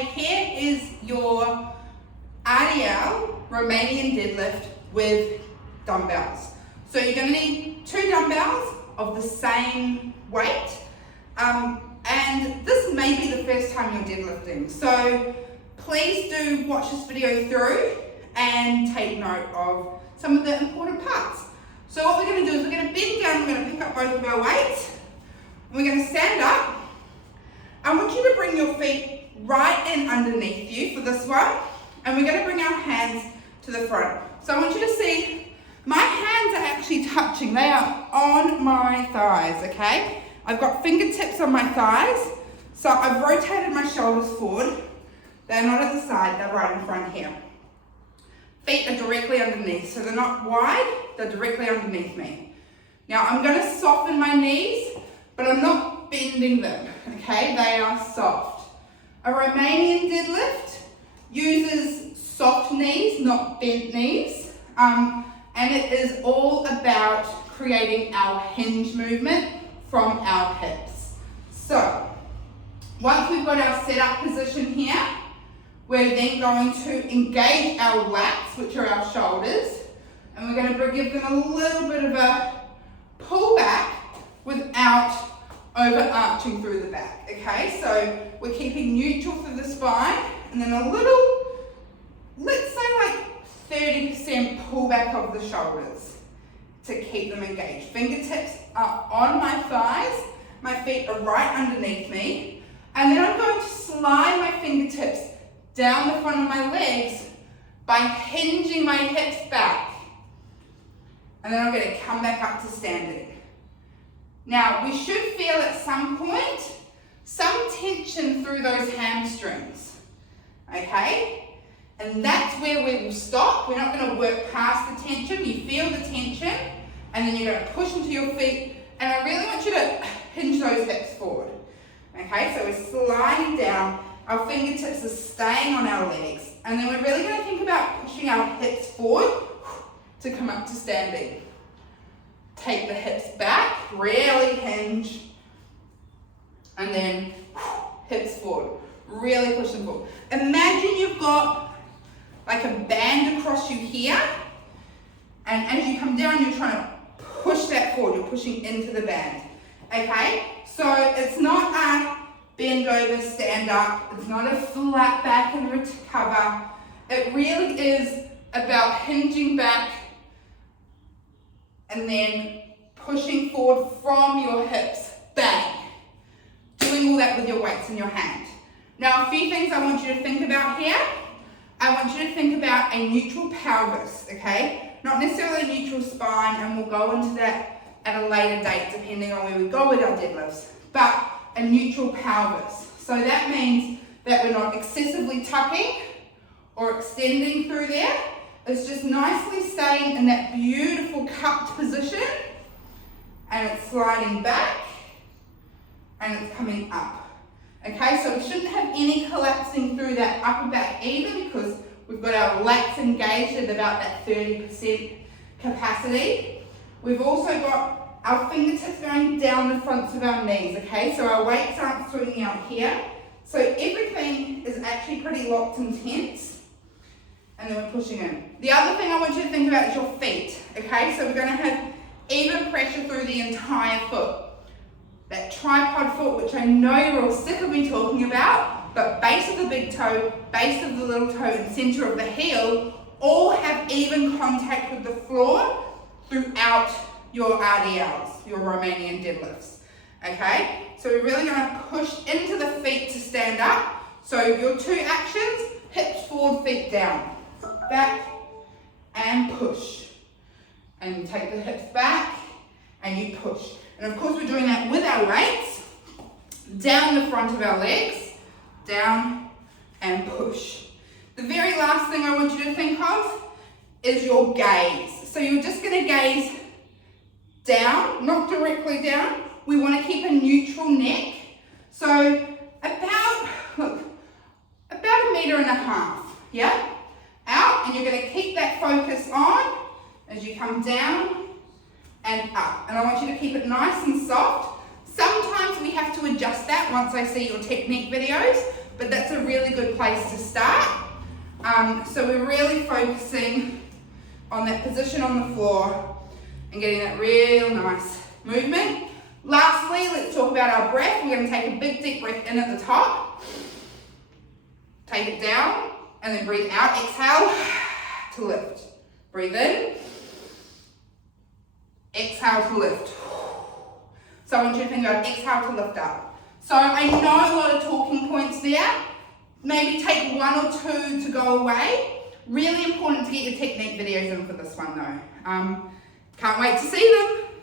here is your RDL Romanian deadlift with dumbbells. So you're going to need 2 dumbbells of the same weight, and this may be the first time you're deadlifting. So please do watch this video through and take note of some of the important parts. So what we're going to do is we're going to bend down, we're going to pick up both of our weights, and we're going to stand up. I want you to bring your feet right in underneath you for this one, and we're going to bring our hands to the front. So I want you to see my hands are actually touching. They are on my thighs, okay? I've got fingertips on my thighs, so I've rotated my shoulders forward. They're not at the side, they're right in front here. Feet are directly underneath, so they're not wide, they're directly underneath me. Now I'm going to soften my knees, but I'm not bending them, okay? They are soft. A Romanian deadlift uses soft knees, not bent knees, and it is all about creating our hinge movement from our hips. So, once we've got our setup position here, we're then going to engage our lats, which are our shoulders, and we're going to give them a little bit of a pull back without overarching through the back, okay? So we're keeping neutral through the spine, and then a little, let's say like 30% pull back of the shoulders to keep them engaged. Fingertips are on my thighs, my feet are right underneath me, and then I'm going to slide my fingertips down the front of my legs by hinging my hips back. And then I'm going to come back up to standing. Now, we should feel at some point some tension through those hamstrings, okay? And that's where we will stop. We're not going to work past the tension. You feel the tension, and then you're going to push into your feet, and I really want you to hinge those hips forward, okay? So we're sliding down. Our fingertips are staying on our legs, and then we're really going to think about pushing our hips forward to come up to standing. Take the hips back, really hinge, and then hips forward, really push them forward. Imagine you've got like a band across you here, and as you come down, you're trying to push that forward, you're pushing into the band, okay? So it's not a bend over, stand up. It's not a flat back and recover. It really is about hinging back and then pushing forward from your hips, bang. Doing all that with your weights in your hand. Now, a few things I want you to think about here. I want you to think about a neutral pelvis, okay? Not necessarily a neutral spine, and we'll go into that at a later date depending on where we go with our deadlifts. But a neutral pelvis. So that means that we're not excessively tucking or extending through there. It's just nicely staying in that beautiful cupped position, and it's sliding back and it's coming up. Okay, so we shouldn't have any collapsing through that upper back either, because we've got our lats engaged at about that 30% capacity. We've also got our fingertips going down the fronts of our knees, okay? So our weights aren't swinging out here. So everything is actually pretty locked and tense. And then we're pushing in. The other thing I want you to think about is your feet, okay? So we're going to have even pressure through the entire foot. That tripod foot, which I know you're all sick of me talking about, but base of the big toe, base of the little toe, and center of the heel all have even contact with the floor throughout your RDLs, your Romanian deadlifts, okay? So we're really going to push into the feet to stand up. So your 2 actions, hips forward, feet down, back and push. And you take the hips back and you push. And of course we're doing that with our weights, down the front of our legs, down and push. The very last thing I want you to think of is your gaze. So you're just going to gaze down, not directly down. We want to keep a neutral neck. So about 1.5 meters, yeah? Out, and you're going to keep that focus on as you come down and up. And I want you to keep it nice and soft. Sometimes we have to adjust that once I see your technique videos, but that's a really good place to start. So we're really focusing on that position on the floor and getting that real nice movement. Lastly, let's talk about our breath. We're going to take a big deep breath in at the top, take it down, and then breathe out, exhale to lift. Breathe in, exhale to lift. So I want you to think about exhale to lift up. So I know a lot of talking points there. Maybe take 1 or 2 to go away. Really important to get your technique videos in for this one though. Can't wait to see them.